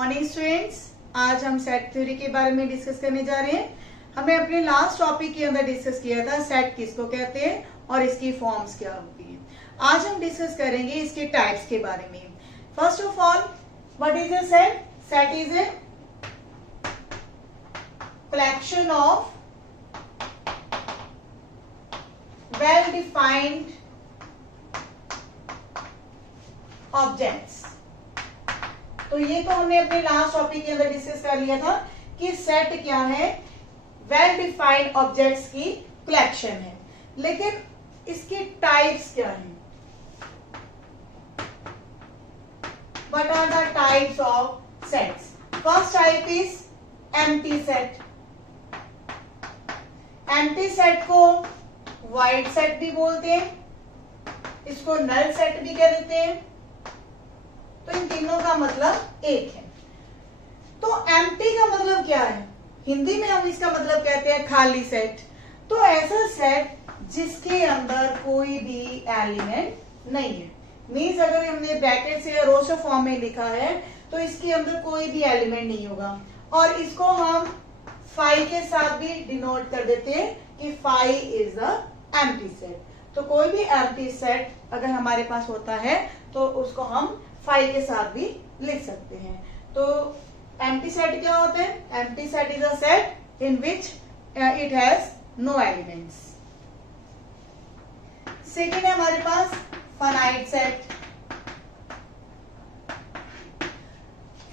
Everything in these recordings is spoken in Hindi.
मॉर्निंग स्टूडेंट्स, आज हम सेट थ्योरी के बारे में डिस्कस करने जा रहे हैं। हमने अपने लास्ट टॉपिक के अंदर डिस्कस किया था सेट किसको कहते हैं और इसकी फॉर्म्स क्या होती हैं। आज हम डिस्कस करेंगे इसके टाइप्स के बारे में। First of all, what is a set? Set is a collection of well defined objects। तो ये तो हमने अपने लास्ट टॉपिक के अंदर डिस्कस कर लिया था कि सेट क्या है, वेल डिफाइंड ऑब्जेक्ट्स की कलेक्शन है। लेकिन इसके टाइप्स क्या हैं? What are the types of sets? First type is empty set। Empty set को वाइड सेट भी बोलते हैं, इसको नल सेट भी कह देते हैं। तो इन तीनों का मतलब एक है। तो एम्प्टी का मतलब क्या है? हिंदी में हम इसका मतलब कहते हैं खाली सेट। तो ऐसा सेट जिसके अंदर कोई भी एलिमेंट नहीं है। मीन्स अगर हमने ब्रैकेट से या रोस्टर फॉर्म में लिखा है तो इसके अंदर कोई भी एलिमेंट नहीं होगा, और इसको हम फाई के साथ भी डिनोट कर देते हैं कि phi is the empty set. तो कोई भी एम्प्टी सेट अगर हमारे पास होता है तो उसको हम फाई के साथ भी लिख सकते हैं। तो एम्प्टी सेट क्या होता है? Empty set is a set in which it has no elements. Second है हमारे पास फाइनाइट सेट।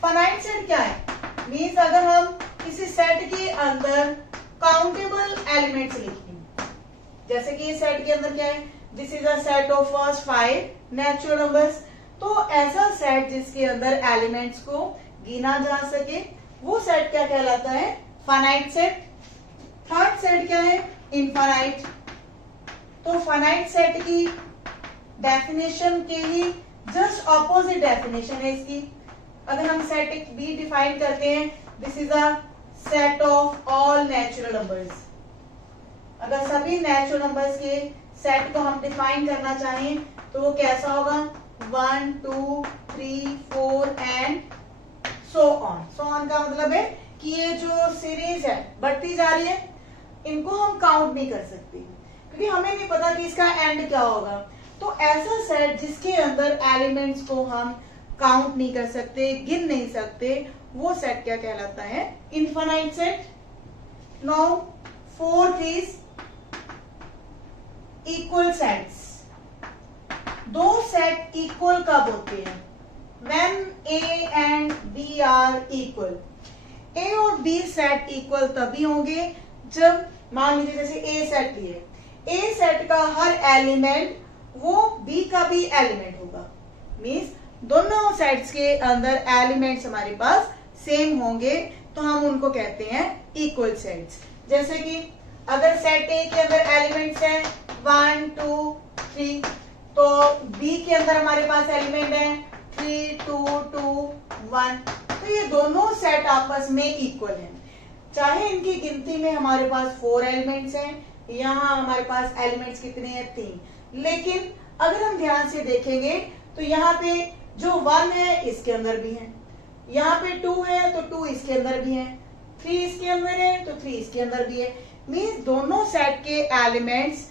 फाइनाइट सेट क्या है? मीन्स अगर हम किसी सेट के अंदर काउंटेबल एलिमेंट्स लिखें, जैसे कि इस सेट के अंदर क्या है, this is a set of first 5 natural numbers. तो ऐसा सेट जिसके अंदर एलिमेंट्स को गिना जा सके वो सेट क्या कहलाता है? Finite set. थर्ड सेट क्या है? इनफाइनाइट। तो फाइनाइट सेट की डेफिनेशन के ही जस्ट ऑपोजिट डेफिनेशन है इसकी। अगर हम सेट बी डिफाइन करते हैं, this is a set of all natural numbers. अगर सभी नेचुरल नंबर्स के सेट को हम डिफाइन करना चाहें तो वो कैसा होगा? 1 2 3 4 and so on. So on का मतलब है कि ये जो सीरीज है बढ़ती जा रही है, इनको हम काउंट नहीं कर सकते क्योंकि हमें नहीं पता कि इसका एंड क्या होगा। तो ऐसा सेट जिसके अंदर एलिमेंट्स को हम काउंट नहीं कर सकते, गिन नहीं सकते, वो सेट क्या कहलाता है? Infinite set. Now fourth is equal sets. दो सेट इक्वल कब होते हैं? When A and B are equal. A और बी सेट इक्वल तभी होंगे जब मान लीजिए जैसे ए सेट लिए, ए सेट का हर एलिमेंट वो बी का भी एलिमेंट होगा। मीन्स दोनों सेट्स के अंदर एलिमेंट्स हमारे पास सेम होंगे तो हम उनको कहते हैं इक्वल सेट्स। जैसे कि अगर सेट ए के अंदर एलिमेंट्स हैं 1 2 3, तो बी के अंदर हमारे पास एलिमेंट है 3 2 2 1। तो ये दोनों सेट आपस में इक्वल हैं, चाहे इनकी गिनती में हमारे पास 4 एलिमेंट्स हैं, यहाँ हमारे पास एलिमेंट्स कितने हैं? 3। लेकिन अगर हम ध्यान से देखेंगे तो यहाँ पे जो 1 है इसके अंदर भी है, यहाँ पे 2 है तो 2 इसके अंदर भी है, 3 इसके अंदर है तो 3 इसके अंदर भी है। मीन्स दोनों सेट के एलिमेंट्स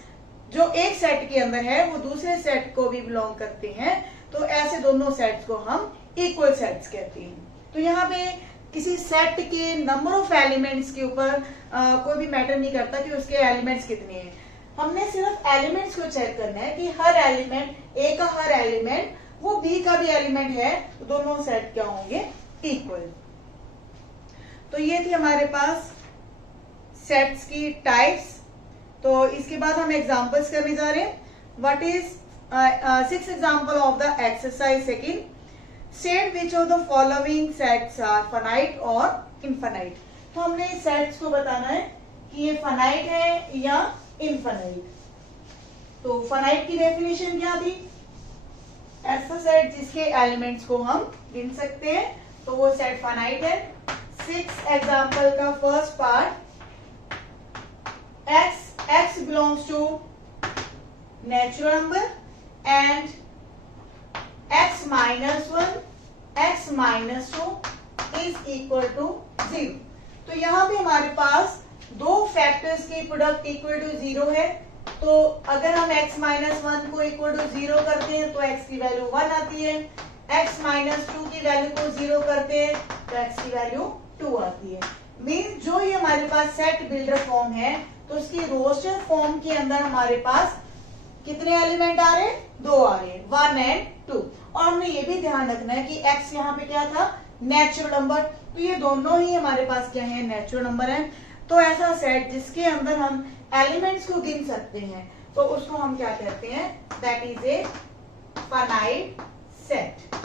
जो एक सेट के अंदर है वो दूसरे सेट को भी बिलोंग करते हैं। तो ऐसे दोनों सेट्स को हम इक्वल सेट्स कहते हैं। तो यहाँ पे किसी सेट के नंबर ऑफ एलिमेंट्स के ऊपर कोई भी मैटर नहीं करता कि उसके एलिमेंट्स कितने हैं। हमने सिर्फ एलिमेंट्स को चेक करना है कि हर एलिमेंट, ए का हर एलिमेंट वो बी का भी एलिमेंट है, तो दोनों सेट क्या होंगे? इक्वल। तो ये थी हमारे पास सेट्स की टाइप्स। तो इसके बाद हम एग्जांपल्स करने जा रहे हैं। What is 6 example of the exercise second. Set which of the following sets are finite और इनफाइनाइट। तो हमने सेट्स को बताना है कि ये फाइनाइट है या इनफाइनाइट। तो फाइनाइट की डेफिनेशन क्या थी? ऐसा सेट जिसके एलिमेंट्स को हम गिन सकते हैं तो वो सेट फाइनाइट है। 6 एग्जांपल का first part, x belongs to natural number and x -1, x -2 is equal to 0। तो यहाँ पे हमारे पास दो फैक्टर्स की प्रोडक्ट इक्वल टू 0 है। तो अगर हम x माइनस 1 को इक्वल टू 0 करते हैं तो x की वैल्यू 1 आती है, x माइनस 2 की वैल्यू को 0 करते हैं तो x की वैल्यू 2 आती है। मीन जो ये हमारे पास सेट बिल्डर फॉर्म है तो उसकी रोस्टर फॉर्म के अंदर हमारे पास कितने एलिमेंट आ रहे हैं? 2 आ रहे हैं, 1 एंड 2। और हमें ये भी ध्यान रखना है कि x यहाँ पे क्या था? Natural number. तो ये दोनों ही हमारे पास क्या है? नेचुरल नंबर है। तो ऐसा सेट जिसके अंदर हम एलिमेंट्स को गिन सकते हैं तो उसको हम क्या कहते हैं? That is a finite set.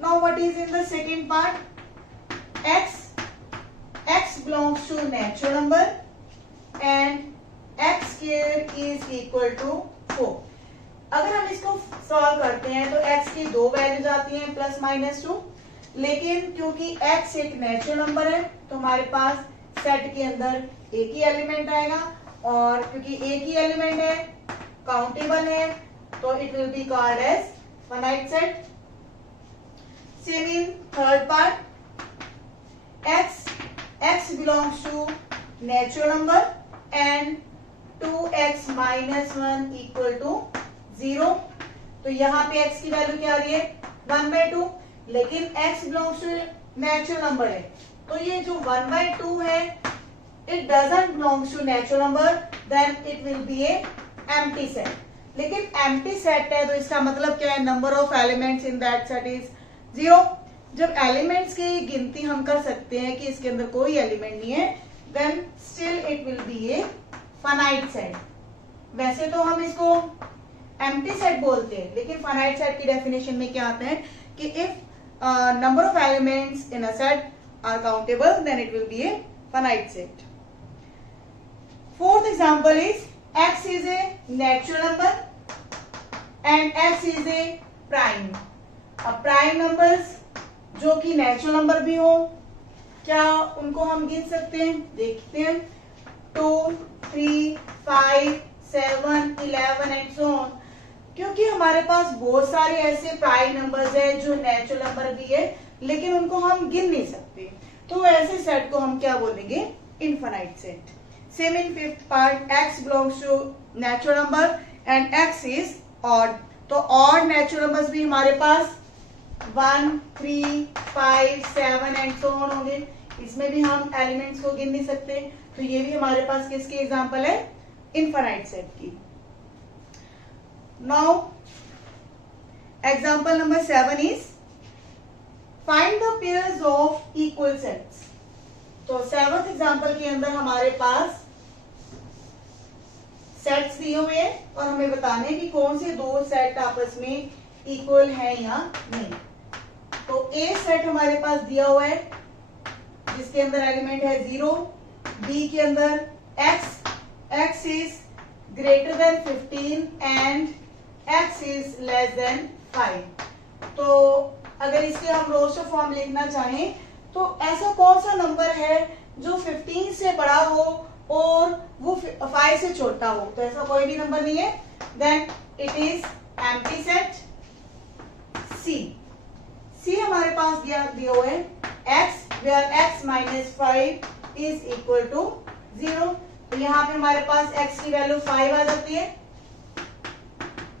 Now what is in the second part? x belongs to natural number and x square is equal to 4। अगर हम इसको सॉल्व करते हैं तो x की दो वैल्यूज आती हैं प्लस माइनस 2, लेकिन क्योंकि x एक नेचुरल नंबर है तो हमारे पास सेट के अंदर एक ही एलिमेंट आएगा, और क्योंकि एक ही एलिमेंट है, काउंटेबल है, तो it will be called as finite set. Same in third part, x belongs to natural number and 2x minus 1 equal to 0। तो यहाँ पे x की वैल्यू क्या आ रही है? 1/2, लेकिन x belongs to natural number है तो ये जो 1/2 है it doesn't belongs to natural number, then it will be a empty set। लेकिन empty set है तो इसका मतलब क्या है? number of elements in that set is 0। जब एलिमेंट्स की गिनती हम कर सकते हैं कि इसके अंदर कोई एलिमेंट नहीं है, then still it will be a finite set. वैसे तो हम इसको एम्प्टी सेट बोलते हैं, लेकिन फाइनाइट सेट की डेफिनेशन में क्या आता है कि if number of elements in a set are countable then it will be a finite set. Fourth example is x is a natural number and x is a prime. अब प्राइम नंबर्स जो कि नेचुरल नंबर भी हो, क्या उनको हम गिन सकते हैं? देखते हैं। 2, 3, 5, 7, 11 एंड सो ऑन। क्योंकि हमारे पास बहुत सारे ऐसे प्राइम नंबर्स हैं जो नेचुरल नंबर भी है लेकिन उनको हम गिन नहीं सकते, तो ऐसे सेट को हम क्या बोलेंगे? Infinite set. Same in fifth part, x belongs to natural number and x is odd. तो ऑड नेचुरल नंबर्स भी हमारे पास 1, 3, 5, 7 एंड सो ऑन होंगे। इसमें भी हम एलिमेंट्स को गिन नहीं सकते, तो ये भी हमारे पास किसकी एग्जांपल है? इनफाइनाइट सेट की। Now example number 7 is find the pairs of equal sets. तो सेवंथ एग्जांपल के अंदर हमारे पास सेट्स दिए हुए हैं और हमें बताना है कि कौन से दो सेट आपस में इक्वल है या नहीं। तो ए सेट हमारे पास दिया हुआ है जिसके अंदर एलिमेंट है 0, बी के अंदर x is greater than 15 and x is less then 5। तो अगर इसके हम रोस्टर फॉर्म लिखना चाहें तो ऐसा कौन सा नंबर है जो 15 से बड़ा हो और वो 5 से छोटा हो? तो ऐसा कोई भी नंबर नहीं है, then it is empty set. C हमारे पास दिया हुआ है x वेयर x माइनस 5 इज इक्वल टू 0। तो यहाँ पे हमारे पास x की वैल्यू 5 आ जाती है।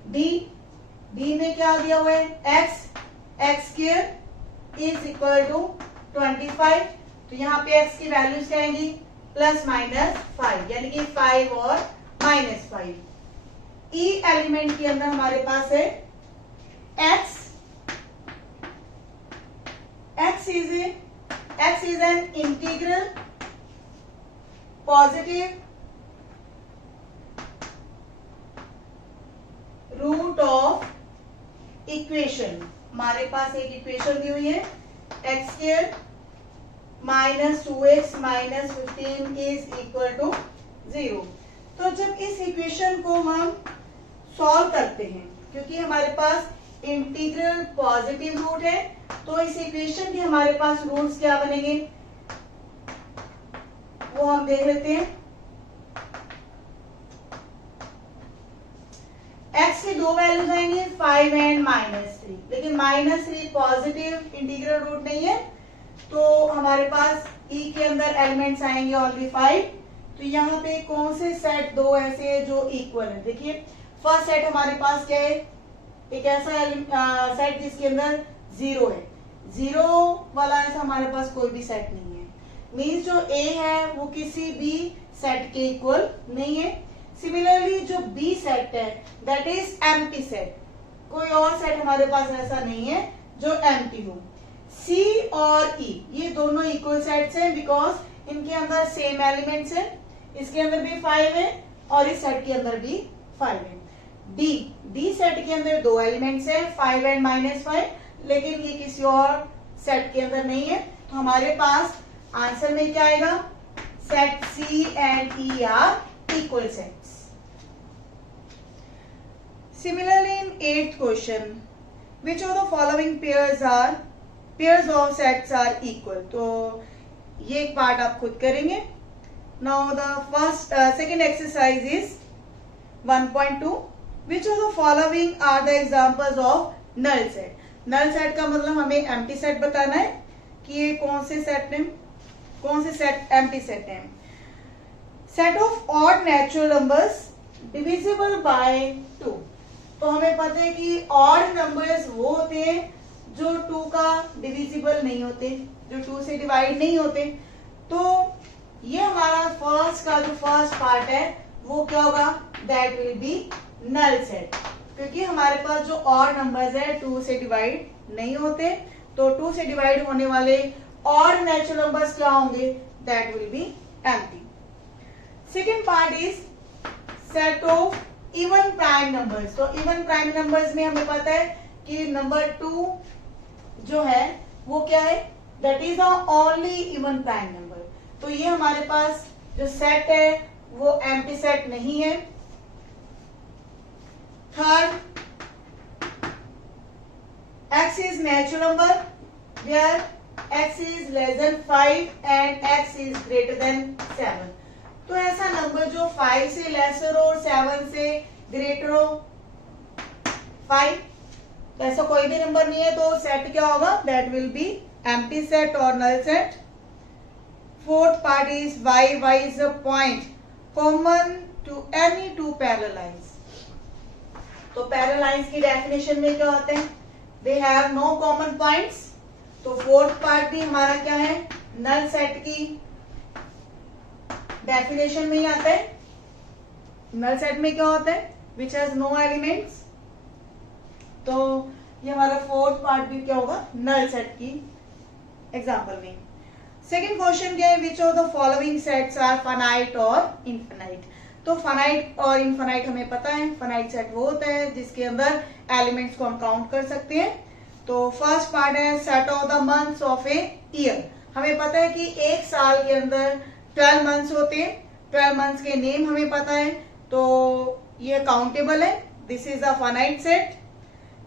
डी में क्या दिया हुआ है? x square is equal to 25। तो यहाँ पे x की वैल्यूज क्या आएंगी? प्लस माइनस 5, यानी कि 5 और माइनस 5। ई एलिमेंट के अंदर हमारे पास है x is an integral positive root of equation. हमारे पास एक इक्वेशन दी हुई है x square minus 2x minus 15 is equal to 0। तो जब इस इक्वेशन को हम सॉल्व करते हैं, क्योंकि हमारे पास इंटीग्रल पॉजिटिव रूट है, तो इस इक्वेशन के हमारे पास रूट्स क्या बनेंगे वो हम देख लेते हैं। x की दो वैल्यूज आएंगी 5 एंड -3, लेकिन -3 पॉजिटिव इंटीग्रल रूट नहीं है, तो हमारे पास e के अंदर एलिमेंट्स आएंगे ओनली 5। तो यहाँ पे कौन से सेट दो ऐसे है जो इक्वल है? देखिए फर्स्ट सेट हमारे पास क्या है, एक ऐसा सेट जिसके अंदर 0 है, 0 वाला ऐसा हमारे पास कोई भी सेट नहीं है, मीन्स जो a है वो किसी भी सेट के इक्वल नहीं है। सिमिलरली जो b सेट है दैट इज एम्प्टी सेट, कोई और सेट हमारे पास ऐसा नहीं है जो एम्प्टी हो। c और e ये दोनों इक्वल सेट्स हैं बिकॉज इनके अंदर सेम एलिमेंट्स हैं, इसके अंदर भी 5 है और इस सेट के अंदर भी 5 है। डी सेट के अंदर दो एलिमेंट्स हैं 5 एंड -5, लेकिन ये किसी और सेट के अंदर नहीं है, तो हमारे पास आंसर में क्या आएगा, set C and E are equal sets. Similarly in 8th question, which of the following pairs of sets are equal? तो ये एक पार्ट आप खुद करेंगे। Now the second exercise is 1.2. Which of the following are the examples of null set? null set का मतलब हमें empty set बताना है कि ये कौन से सेट हैं, कौन से सेट empty set हैं। Set of odd natural numbers divisible by 2. तो हमें पता है कि ऑड नंबर्स वो होते हैं जो 2 का डिविजिबल नहीं होते, जो 2 से डिवाइड नहीं होते। तो ये हमारा फर्स्ट पार्ट है वो क्या होगा, that will be null set, क्योंकि हमारे पास जो ऑड नंबर्स है 2 से डिवाइड नहीं होते, तो 2 से डिवाइड होने वाले ऑड नेचुरल नंबर्स क्या होंगे, that will be empty. Second part is set of even prime numbers. तो इवन प्राइम नंबर्स में हमें पता है कि नंबर 2 जो है वो क्या है, that is the only even prime number. तो ये हमारे पास जो सेट है वो एम्प्टी सेट नहीं है। Third, x is natural number where x is less than 5 and x is greater than 7। तो ऐसा नंबर जो 5 से लेसर हो और 7 से ग्रेटर हो 5, तो ऐसा कोई भी नंबर नहीं है, तो सेट क्या होगा, that will be empty set और null set. Fourth part is y is a point common to any two parallel lines. तो पैरेलल लाइंस की डेफिनेशन में क्या होते हैं, they have no common points. तो फोर्थ पार्ट भी हमारा क्या है, नल सेट की डेफिनेशन में ही आता है। नल सेट में क्या होता है, विच हैज नो एलिमेंट्स। तो ये हमारा फोर्थ पार्ट भी क्या होगा, नल सेट की एग्जांपल में। सेकंड क्वेश्चन क्या है, which of the following sets are finite और इनफाइनाइट। तो फाइनाइट और इनफाइनाइट हमें पता है, फाइनाइट सेट वो होता है जिसके अंदर एलिमेंट्स को हम काउंट कर सकते हैं। तो फर्स्ट पार्ट है set of the months of a year. हमें पता है कि एक साल के अंदर 12 मंथ्स होते हैं, 12 मंथ्स के नेम हमें पता है, तो ये काउंटेबल है, this is a finite set.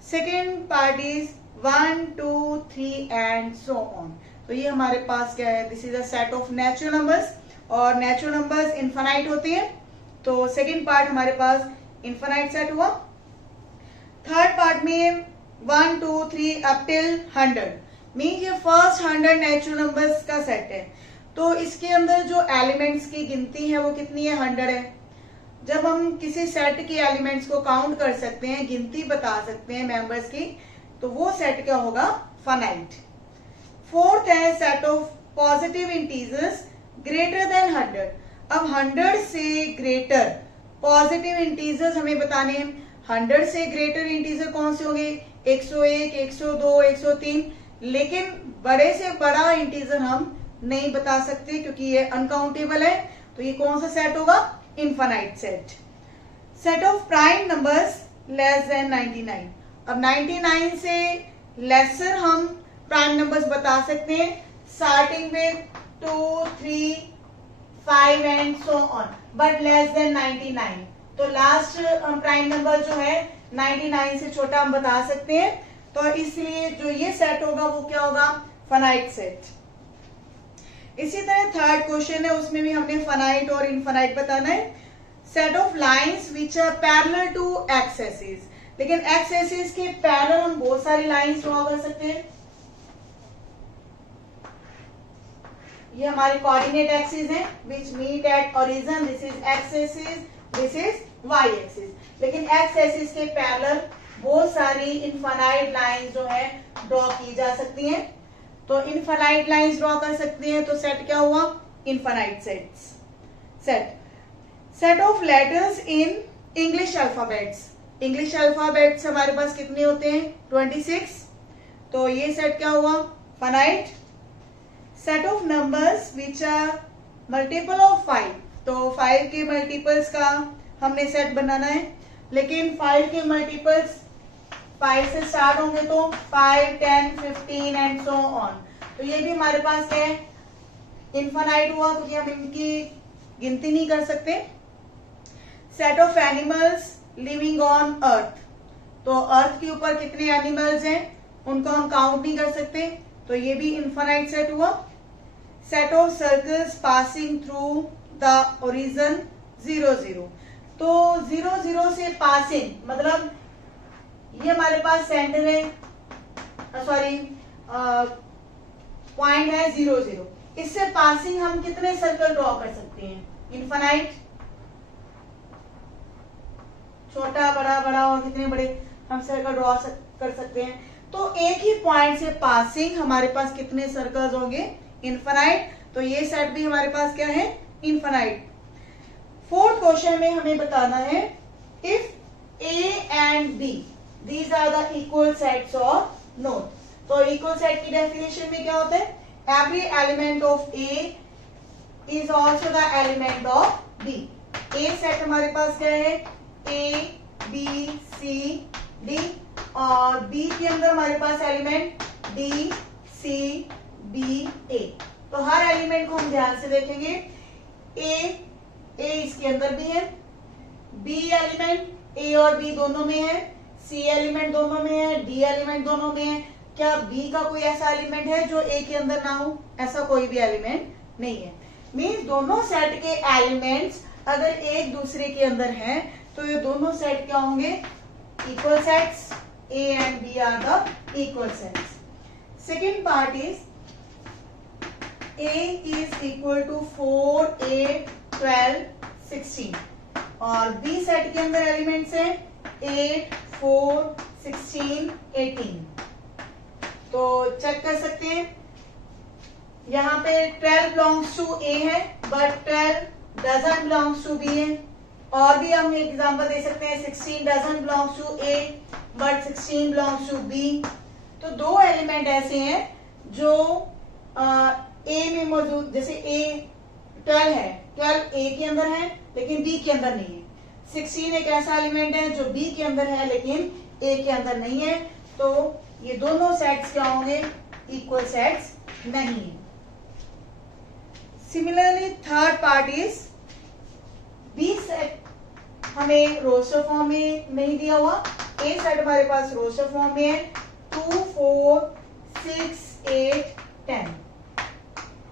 Second part is 1, 2, 3 and so on. तो ये हमारे पास क्या है, this is a set of natural numbers, और नेचुरल नंबर्स इनफाइनाइट होते हैं, तो सेकेंड पार्ट हमारे पास इनफाइनाइट सेट हुआ। थर्ड पार्ट में 1, 2, 3 अप टिल 100 मीन्स ये फर्स्ट 100 नेचुरल नंबर्स का सेट है। तो इसके अंदर जो एलिमेंट्स की गिनती है वो कितनी है, 100 है। जब हम किसी सेट के एलिमेंट्स को काउंट कर सकते हैं, गिनती बता सकते हैं मेंबर्स की, तो वो सेट क्या होगा, फाइनाइट। फोर्थ है set of positive integers greater than 100। अब 100 से ग्रेटर पॉजिटिव इंटीजर्स हमें बताने हैं। 100 से ग्रेटर इंटीजर कौन से होंगे, 101, 102, 103, लेकिन बड़े से बड़ा इंटीजर हम नहीं बता सकते क्योंकि ये अनकाउंटेबल है। तो ये कौन सा सेट होगा, infinite set. Set of prime numbers less than 99। अब 99 से लेसर हम प्राइम नंबर्स बता सकते हैं, starting with 2, 3, 5 and so on, but less than 99। तो लास्ट प्राइम नंबर जो है 99 से छोटा हम बता सकते हैं, तो इसलिए जो ये सेट होगा वो क्या होगा, फाइनाइट सेट। इसी तरह थर्ड क्वेश्चन है, उसमें भी हमने फाइनाइट और इनफाइनाइट बताना है। Set of lines which are parallel to X axis. लेकिन एक्स एक्सिस के पैरेलल हम बहुत सारी लाइंस ड्रॉ कर सकते हैं। ये हमारे कोऑर्डिनेट एक्सिस हैं which meet at origin. This is X axis, this is Y axis. लेकिन एक्स एक्सिस के पैरेलल बहुत सारी इनफाइनाइट लाइंस जो है ड्रॉ की जा सकती हैं। तो इनफाइनाइट लाइंस ड्रॉ कर सकती हैं, तो सेट क्या हुआ? Infinite sets. Set of letters in English alphabets. English alphabets हमारे पास कितने होते हैं? 26। तो ये सेट क्या हुआ? Finite. Set of numbers which are multiple of 5। तो 5 के मल्टीपल्स का हमने सेट बनाना है। लेकिन 5 के मल्टीपल्स 5 से स्टार्ट होंगे, तो 5, 10, 15 एंड सो ऑन। तो ये भी हमारे पास क्या है? इनफाइनाइट हुआ, क्योंकि हम इनकी गिनती नहीं कर सकते। Set of animals living on earth. तो अर्थ के ऊपर कितने एनिमल्स हैं उनको हम काउंट नहीं कर सकते, तो ये भी इनफाइनाइट सेट हुआ। Set of circles passing through the origin 0, 0। तो 0, 0 से पासिंग मतलब ये हमारे पास सेंटर है, सॉरी पॉइंट है 0, 0। इससे पासिंग हम कितने सर्कल ड्रॉ कर सकते हैं? इनफाइनाइट। छोटा बड़ा बड़ा और कितने बड़े हम सर्कल ड्रॉ कर सकते हैं। तो एक ही पॉइंट से पासिंग हमारे पास कितने सर्कल्स होंगे? इनफाइनाइट। तो ये सेट भी हमारे पास क्या है? इनफाइनाइट। फोर्थ क्वेश्चन में हमें बताना है if A and B these are the equal sets और नॉट। तो इक्वल सेट की डेफिनेशन में क्या होता है? Every element of A is also the element of B. A set हमारे पास क्या है? ए बी सी डी, और बी के अंदर हमारे पास element D C B A. तो हर एलिमेंट को हम ध्यान से देखेंगे। ए इसके अंदर भी है, बी एलिमेंट ए और बी दोनों में है, सी एलिमेंट दोनों में है, डी एलिमेंट दोनों में है। क्या बी का कोई ऐसा एलिमेंट है जो ए के अंदर ना हो? ऐसा कोई भी एलिमेंट नहीं है। मीन्स दोनों सेट के एलिमेंट्स अगर एक दूसरे के अंदर हैं, तो ये दोनों सेट क्या होंगे? Equal sets. A and B are the equal sets. Second part is A is equal to 4, 8, 12, 16 और बी सेट के अंदर एलिमेंट्स हैं 8, 4, 16, 18। तो चेक कर सकते हैं, यहाँ पे 12 बिलोंग्स टू ए है but 12 doesn't belongs to B है। और भी हम एग्जांपल दे सकते हैं 16 doesn't belongs to A but 16 belongs to B. तो दो एलिमेंट ऐसे हैं जो ए में मौजूद, जैसे ए 12 है, 12 ए के अंदर है लेकिन बी के अंदर नहीं है। 16 एक ऐसा एलिमेंट है जो बी के अंदर है लेकिन ए के अंदर नहीं है। तो ये दोनों सेट्स क्या होंगे? इक्वल सेट्स नहीं है। Similarly third part is B set हमें रोस्टर फॉर्म में नहीं दिया हुआ, ए सेट हमारे पास रोस्टर फॉर्म में है 2, 4, 6, 8, 10।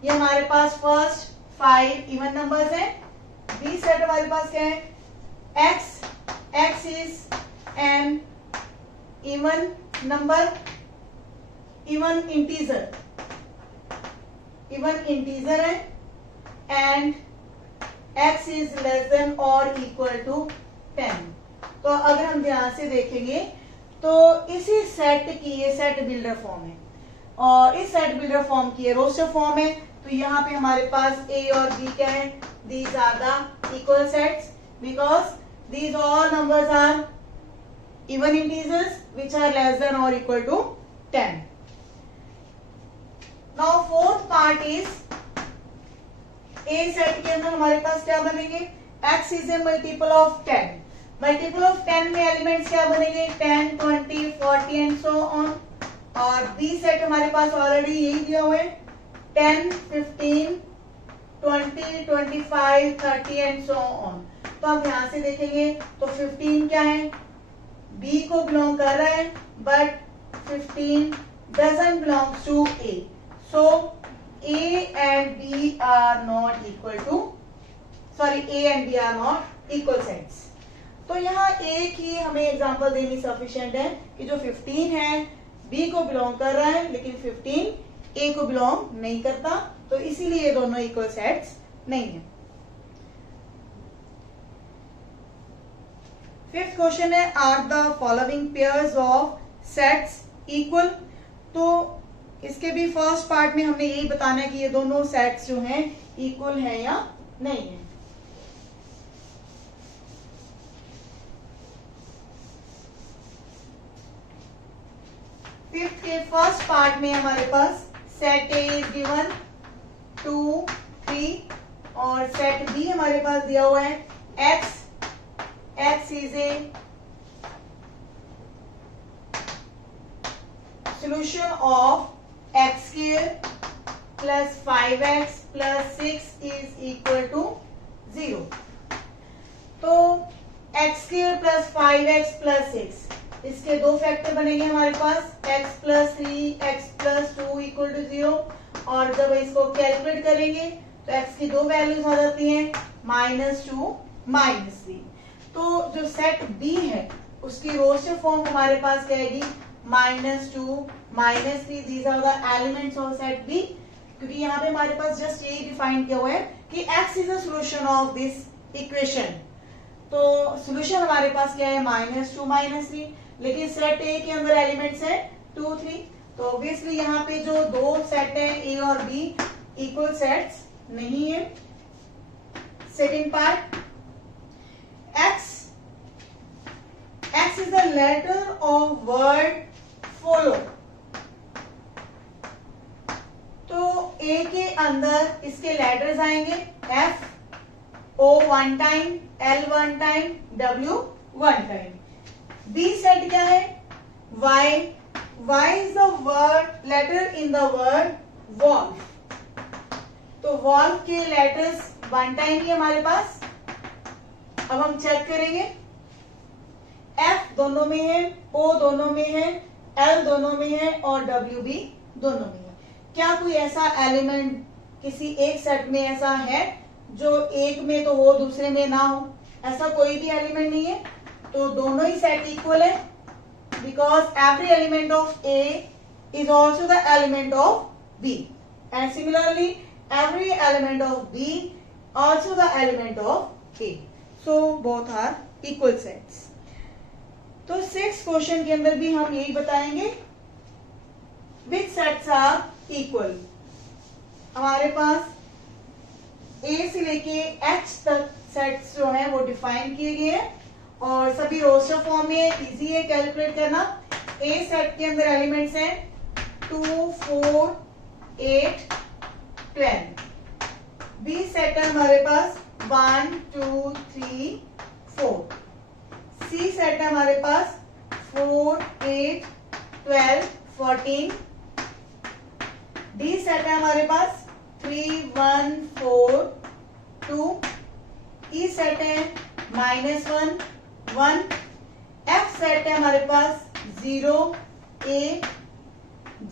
ये हमारे पास फर्स्ट 5 इवन नंबर्स हैं। बी सेट हमारे पास क्या है? x is an even number, even integer है and x is less than और इक्वल टू 10। तो अगर हम ध्यान से देखेंगे तो इसी सेट की ये सेट बिल्डर फॉर्म है और इस सेट बिल्डर फॉर्म की ये रोस्टर फॉर्म है। तो यहाँ पे हमारे पास ए और बी क्या है? These are the equal sets because these all numbers are even integers which are less than और equal to 10। Now fourth part is A set के अंदर हमारे पास क्या बनेंगे? x is a multiple of 10। Multiple of 10 में एलिमेंट्स क्या बनेंगे? 10, 20, 40 एंड सो ऑन। और बी सेट हमारे पास ऑलरेडी यही दिया हुआ है 10, 15, 20, 25, 30 एंड सो ऑन। तो आप यहां से देखेंगे तो 15 क्या है? बी को बिलोंग कर रहा है but 15 doesn't belongs to A. सो A and B are not equal to, sorry, A and B are not equal sets. तो यहाँ एक ही हमें एग्जांपल देनी सफिशिएंट है कि जो 15 है बी को बिलोंग कर रहा है लेकिन 15 ए को बिलोंग नहीं करता, तो इसीलिए ये दोनों इक्वल सेट्स नहीं है। फिफ्थ क्वेश्चन है are the following pairs of sets equal. तो इसके भी फर्स्ट पार्ट में हमने यही बताना है कि ये दोनों सेट्स जो हैं इक्वल है या नहीं है। फिफ्थ के फर्स्ट पार्ट में हमारे पास सेट ए इज गिवन 2 3 और सेट बी हमारे पास दिया हुआ है x is A solution of x square plus 5x plus 6 is equal to 0। तो x square plus 5x plus 6 इसके दो फैक्टर बनेंगे हमारे पास x plus 3 x plus 2 equal to 0, और जब इसको कैलकुलेट करेंगे तो x की दो वैल्यूज आ जाती हैं -2 -3। तो जो सेट B है उसकी रोस्टर फॉर्म हमारे पास क्या आएगी -2 -3, these are the elements of set B, क्योंकि यहाँ पे हमारे पास जस्ट यही डिफाइन किया हुआ है कि x is a solution of this equation. तो सॉल्यूशन हमारे पास क्या है -2 -3, लेकिन सेट A के अंदर एलिमेंट्स है 2 3, तो ऑब्वियसली यहाँ पे जो दो सेट है A और B इक्वल सेट्स नहीं है। Second part X is the letter of word follow। तो A के अंदर इसके लेटर्स आएंगे F, O 1 time, L 1 time, W 1 time. B set क्या है Y is the word letter in the word wolf। तो wolf के लेटर्स 1 टाइम ही हमारे पास। अब हम चेक करेंगे F दोनों में है, O दोनों में है, L दोनों में है और W भी दोनों में है। क्या कोई ऐसा एलिमेंट किसी एक सेट में ऐसा है जो एक में तो हो दूसरे में ना हो? ऐसा कोई भी एलिमेंट नहीं है, तो दोनों ही सेट इक्वल है, because every element of A is also the element of B and similarly every element of B also the element of A, so both are equal sets। तो 6th क्वेश्चन के अंदर भी हम यही बताएंगे which sets are equal। हमारे पास A से लेके H तक सेट्स जो है वो डिफाइन किए गए हैं और सभी रोस्टर फॉर्म में इजी है कैलकुलेट करना। A सेट के अंदर एलिमेंट्स हैं 2 4 8 12। B सेट है हमारे पास 1 2 3 4। C सेट है हमारे पास 4 8 12 14। D सेट है हमारे पास 3 1 4 2। E सेट है -1 1। F सेट है हमारे पास 0 8।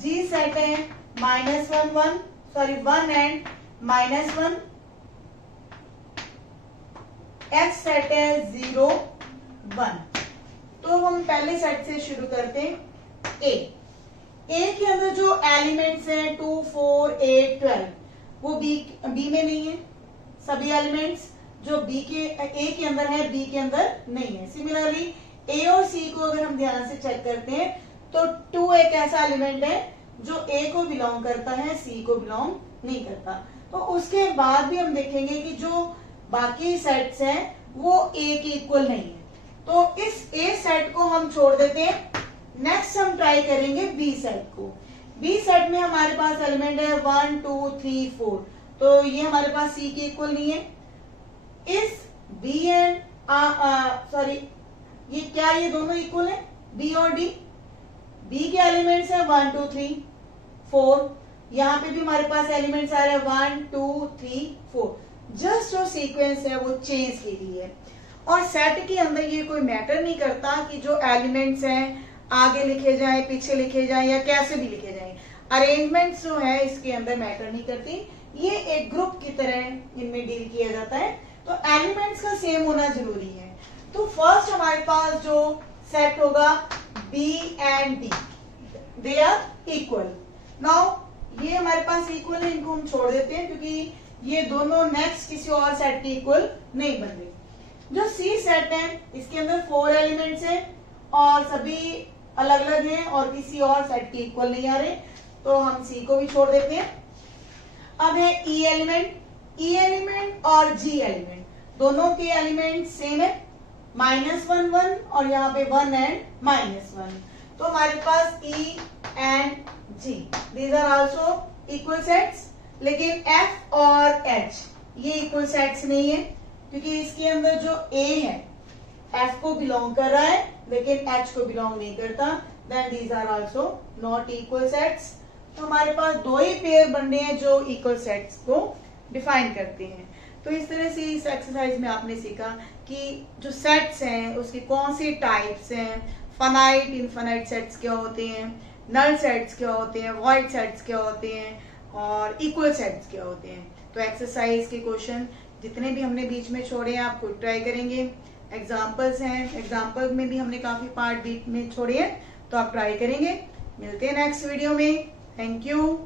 G सेट है -1 1 एंड -1। H सेट है 0 1। तो हम पहले सेट से शुरू करते हैं। A के अंदर जो एलिमेंट्स हैं 2 4 8 12 वो B में नहीं है। सभी एलिमेंट्स जो A के अंदर है B के अंदर नहीं है। सिमिलरली A और C को अगर हम ध्यान से चेक करते हैं तो 2 एक ऐसा एलिमेंट है जो A को बिलोंग करता है, C को बिलोंग नहीं करता। तो उसके बाद भी हम देखेंगे कि जो बाकी सेट्स हैं वो A के इक्वल नहीं है, तो इस A सेट को हम छोड़ देते हैं। नेक्स्ट हम ट्राई करेंगे B सेट को। B सेट में हमारे पास एलिमेंट है 1 2 3 4, तो ये हमारे पास C के इक्वल नहीं है। इस B एंड ये क्या ये दोनों इक्वल है B और D? B के एलिमेंट्स है 1 2 3 4। यहाँ पे भी हमारे पास एलिमेंट्स आ रहे हैं 1 2 3 4। जस्ट जो सीक्वेंस है वो चेंज की गई है। और सेट के अंदर ये कोई मैटर नहीं करता कि जो एलिमेंट्स हैं आगे लिखे जाएं, पीछे लिखे जाएं या कैसे भी लिखे जाएं। अरेंजमेंट्स जो है इसके अंदर मैटर नहीं करती। ये एक ग्रुप की तरह इनमें डील किया जाता है। तो एलिमेंट्स का सेम होना जरूरी है। तो फर्स्ट हमारे पास जो सेट होगा B and D, they are equal. Now ये हमारे पास इक्वल है, इनको हम छोड़ देते हैं क्योंकि ये दोनों नेक्स्ट किसी और सेट के इक्वल नहीं बन रहे। जो सी सेट है इसके अंदर 4 एलिमेंट्स हैं और सभी अलग अलग हैं और किसी और सेट के इक्वल नहीं आ रहे, तो हम सी को भी छोड़ देते हैं। अब है ई एलिमेंट। ई एलिमेंट और जी एलिमेंट दोनों के एलिमेंट सेम है, -1 1 और यहाँ पे 1 एंड -1। तो हमारे पास E and G these are also equal sets. लेकिन एफ और एच ये इक्वल सेट्स नहीं है क्योंकि इसके अंदर जो ए है एफ को बिलोंग कर रहा है लेकिन एच को बिलोंग नहीं करता, then these are also not equal sets. तो हमारे पास 2 ही पेयर बन रहे हैं जो इक्वल सेट्स को डिफाइन करते हैं। तो इस तरह से इस एक्सरसाइज में आपने सीखा कि जो सेट्स हैं उसकी कौन सी टाइप्स हैं, फाइनाइट इनफाइनाइट सेट्स क्या होते हैं, नल सेट्स क्या होते हैं, वॉइड सेट्स क्या होते हैं और इक्वल सेट्स क्या होते हैं। तो एक्सरसाइज के क्वेश्चन जितने भी हमने बीच में छोड़े हैं आप खुद ट्राई करेंगे। एग्जाम्पल्स हैं, एग्जाम्पल में भी हमने काफी पार्ट बीच में छोड़े हैं, तो आप ट्राई करेंगे। मिलते हैं नेक्स्ट वीडियो में। Thank you.